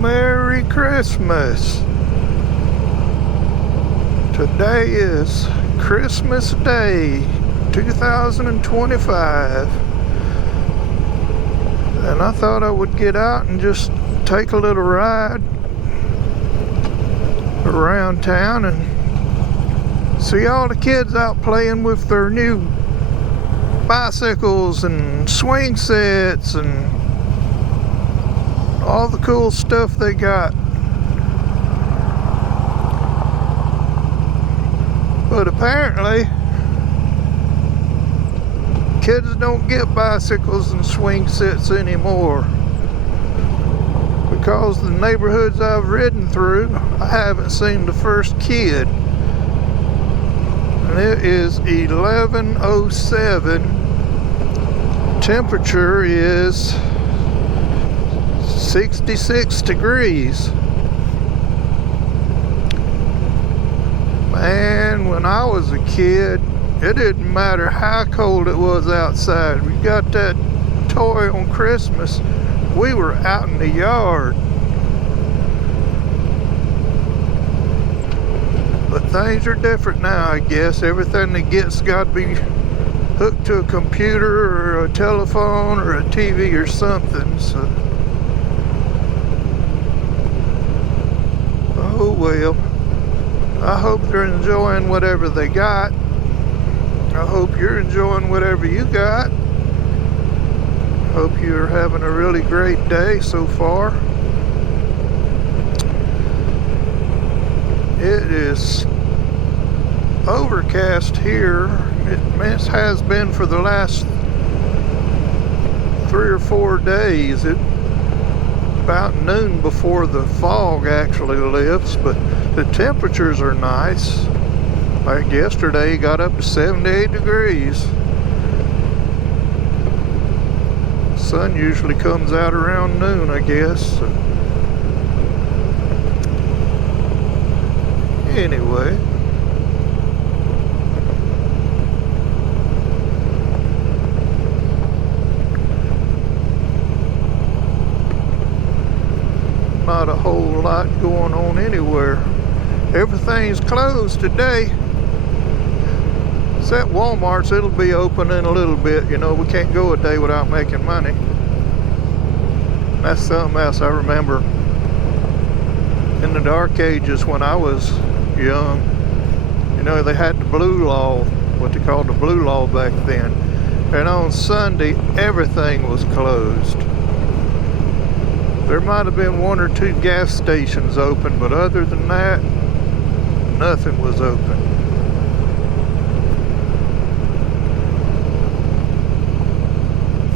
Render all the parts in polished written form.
Merry Christmas. Today is Christmas Day 2025. And I thought I would get out and just take a little ride around town and see all the kids out playing with their new bicycles and swing sets and all the cool stuff they got. But apparently kids don't get bicycles and swing sets anymore, because the neighborhoods I've ridden through, I haven't seen the first kid. And it is 11:07. Temperature is 66 degrees. Man, when I was a kid, it didn't matter how cold it was outside. We got that toy on Christmas, we were out in the yard. But things are different now, I guess. Everything that gets got to be hooked to a computer or a telephone or a TV or something, so. Oh well. I hope they're enjoying whatever they got. I hope you're enjoying whatever you got. Hope you're having a really great day so far. It is overcast here. It has been for the last 3 or 4 days. It about noon before the fog actually lifts, but the temperatures are nice. Like yesterday, got up to 78 degrees. The sun usually comes out around noon, I guess. So. Anyway. Not a whole lot going on anywhere. Everything's closed today. Except Walmart's, it'll be open in a little bit. You know, we can't go a day without making money. That's something else I remember. In the dark ages when I was young, you know, they had the blue law, what they called the blue law back then. And on Sunday, everything was closed. There might have been 1 or 2 gas stations open, but other than that, nothing was open.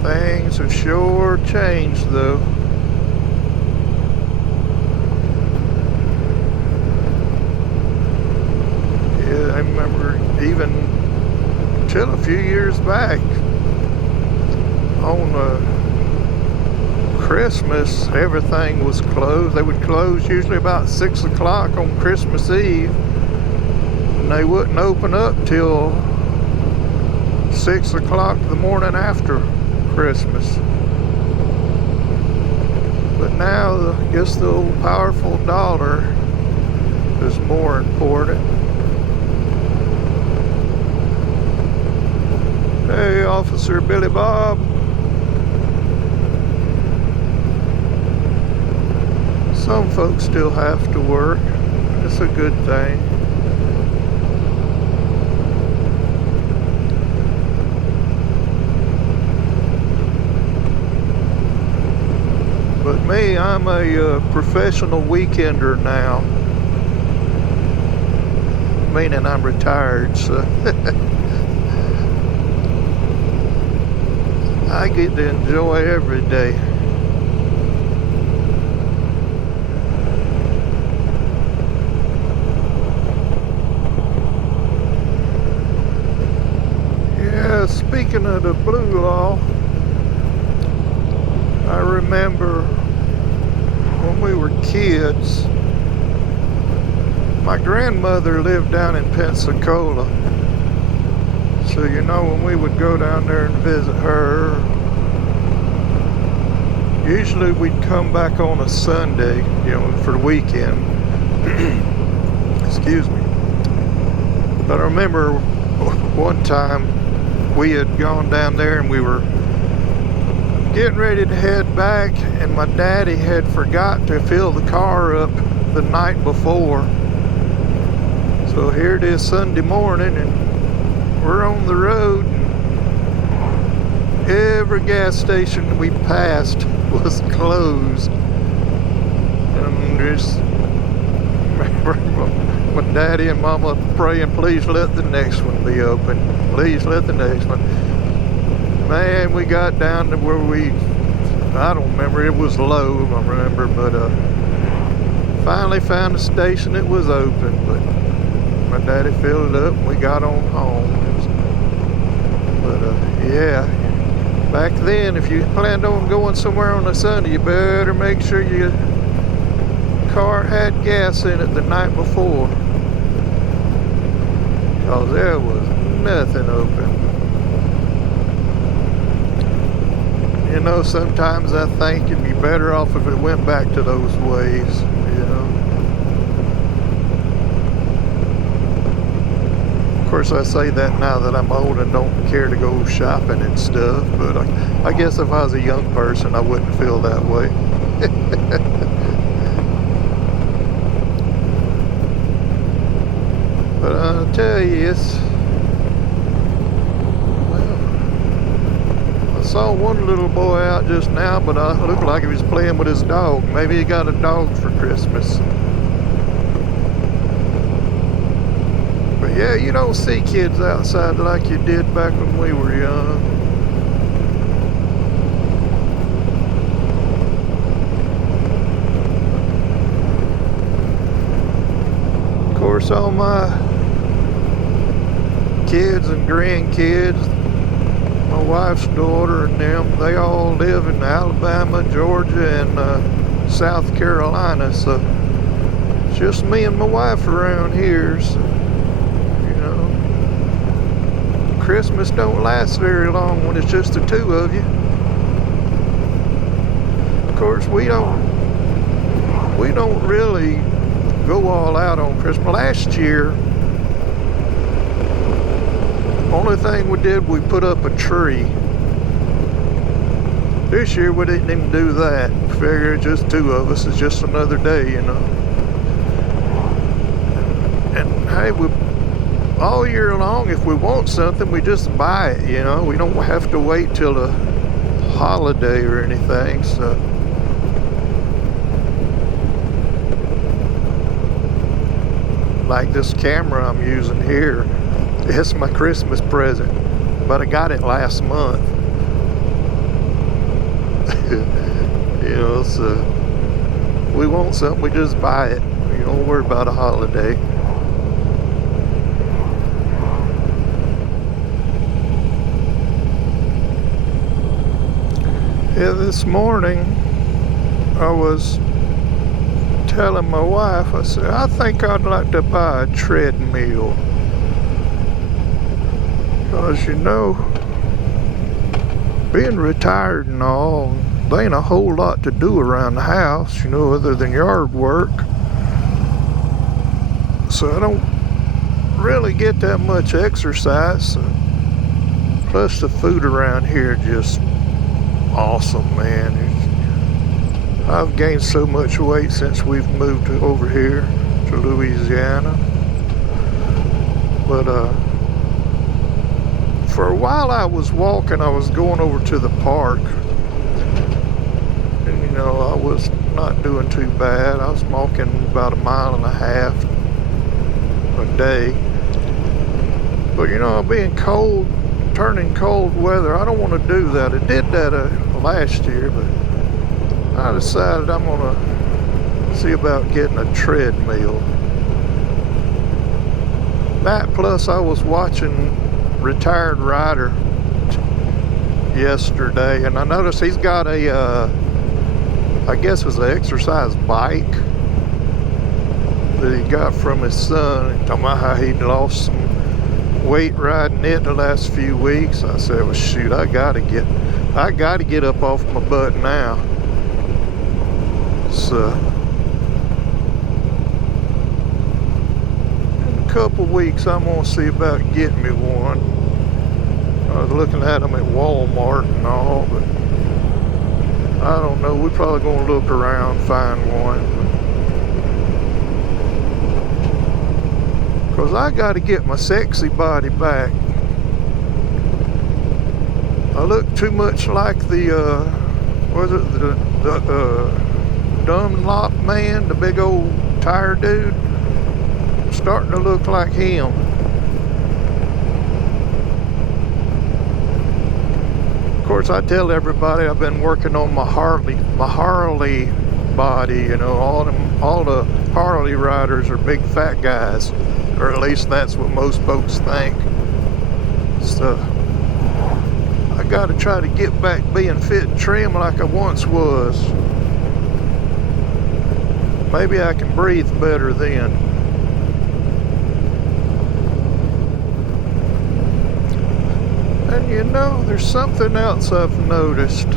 Things have sure changed though. Yeah, I remember even till a few years back on Christmas, everything was closed. They would close usually about 6 o'clock on Christmas Eve, and they wouldn't open up till 6 o'clock the morning after Christmas. But now, I guess the old powerful dollar is more important. Hey, Officer Billy Bob. Some folks still have to work. It's a good thing. But me, I'm a professional weekender now. Meaning I'm retired, so I get to enjoy every day. Speaking of the blue law, I remember when we were kids, my grandmother lived down in Pensacola. So, you know, when we would go down there and visit her, Usually we'd come back on a Sunday, you know, for the weekend. Excuse me. But I remember one time we had gone down there and we were getting ready to head back, and my daddy had forgot to fill the car up the night before. So here it is Sunday morning and we're on the road, and every gas station we passed was closed. And just remember my daddy and mama praying, please let the next one be open. Please let the next one. Man, we got down to where I don't remember, it was low, I remember, but finally found a station that was open, but my daddy filled it up and we got on home. But yeah, back then, if you planned on going somewhere on a Sunday, you better make sure your car had gas in it the night before, because there was nothing open. You know, sometimes I think it'd be better off if it went back to those ways, you know. Of course, I say that now that I'm old and don't care to go shopping and stuff, but I guess if I was a young person, I wouldn't feel that way. But I'll tell you, it's... I saw one little boy out just now, but it looked like he was playing with his dog. Maybe he got a dog for Christmas. But yeah, you don't see kids outside like you did back when we were young. Of course, all my kids and grandkids, my wife's daughter and them, they all live in Alabama, Georgia, and South Carolina, so it's just me and my wife around here. So, you know, Christmas don't last very long when it's just the two of you. Of course, we don't really go all out on Christmas. Last year, only thing we did, we put up a tree. This year we didn't even do that. Figure it's just two of us, it's just another day, you know. And hey, all year long, if we want something, we just buy it, you know. We don't have to wait till a holiday or anything, so. Like this camera I'm using here. It's my Christmas present, but I got it last month. You know, so we want something, we just buy it. You don't worry about a holiday. Yeah, this morning I was telling my wife, I said, I think I'd like to buy a treadmill. Because, you know, being retired and all, there ain't a whole lot to do around the house, you know, other than yard work. So I don't really get that much exercise. Plus the food around here just awesome, man. I've gained so much weight since we've moved over here to Louisiana. But for a while I was walking, I was going over to the park, and you know, I was not doing too bad. I was walking about 1.5 miles a day. But you know, being cold, turning cold weather, I don't want to do that. I did that last year, but I decided I'm gonna see about getting a treadmill. That plus I was watching Retired Rider yesterday, and I noticed he's got a I guess it was an exercise bike that he got from his son. He talking about how he'd lost some weight riding it the last few weeks. I said, well shoot, I gotta get up off my butt now. So in a couple weeks I'm gonna see about getting me one. I was looking at them at Walmart and all, but I don't know. We're probably gonna look around, find one. Cause I gotta get my sexy body back. I look too much like the Dunlop man, the big old tire dude. I'm starting to look like him. Of course, I tell everybody I've been working on my Harley body. You know, all the Harley riders are big fat guys, or at least that's what most folks think. So I got to try to get back being fit and trim like I once was. Maybe I can breathe better then. And you know, there's something else I've noticed.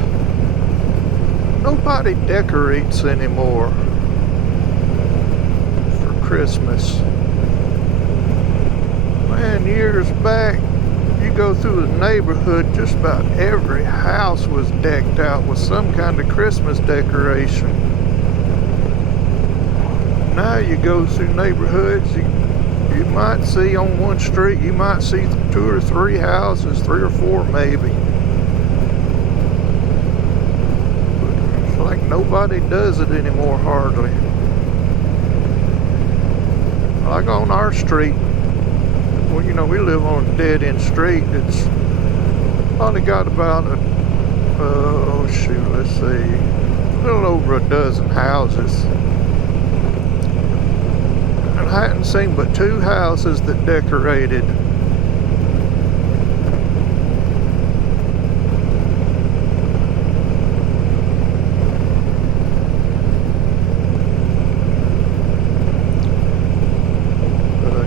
Nobody decorates anymore for Christmas. Man, years back, you go through the neighborhood, just about every house was decked out with some kind of Christmas decoration. Now you go through neighborhoods, you might see on one street, you might see 2 or 3 houses, 3 or 4 maybe. But it's like nobody does it anymore hardly. Like on our street, well, you know, we live on a dead-end street. It's probably got about let's see, a little over a dozen houses. And I hadn't seen but 2 houses that decorated.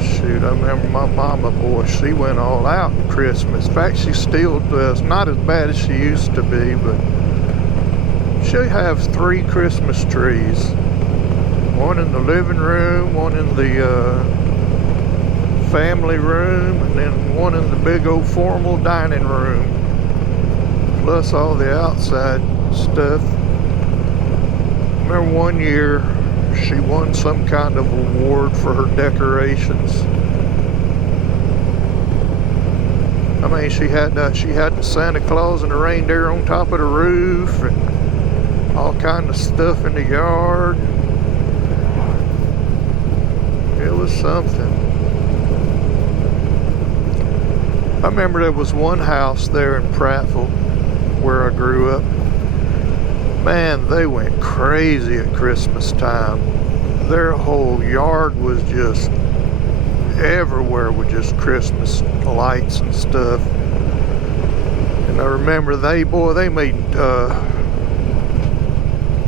Shoot, I remember my mama, boy, she went all out for Christmas. In fact, she still does. Not as bad as she used to be, but she has 3 Christmas trees. One in the living room, one in the family room, and then one in the big old formal dining room. Plus all the outside stuff. I remember one year she won some kind of award for her decorations. I mean, she had the Santa Claus and the reindeer on top of the roof, and all kind of stuff in the yard. It was something. I remember there was one house there in Prattville where I grew up. Man, they went crazy at Christmas time. Their whole yard was just everywhere with just Christmas lights and stuff. And I remember they made,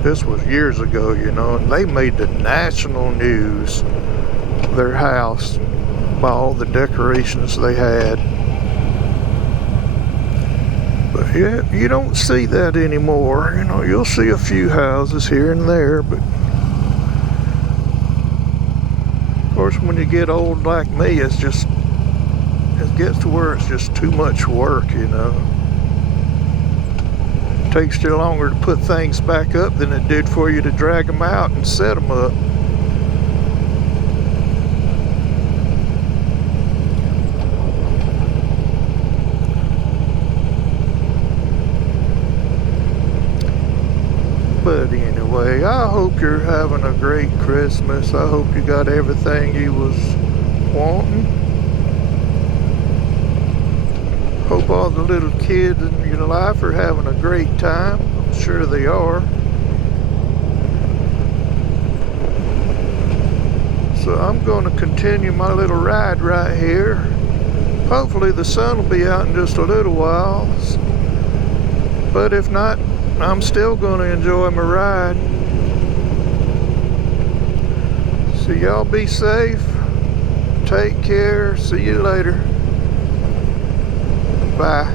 this was years ago, you know, and they made the national news, their house, by all the decorations they had. But yeah, you don't see that anymore. You know, you'll see a few houses here and there, but of course when you get old like me, it gets to where it's just too much work, you know. It takes you longer to put things back up than it did for you to drag them out and set them up. But anyway, I hope you're having a great Christmas. I hope you got everything you was wanting. Hope all the little kids in your life are having a great time. I'm sure they are. So I'm going to continue my little ride right here. Hopefully the sun will be out in just a little while. But if not, I'm still going to enjoy my ride. So y'all be safe. Take care. See you later. Bye.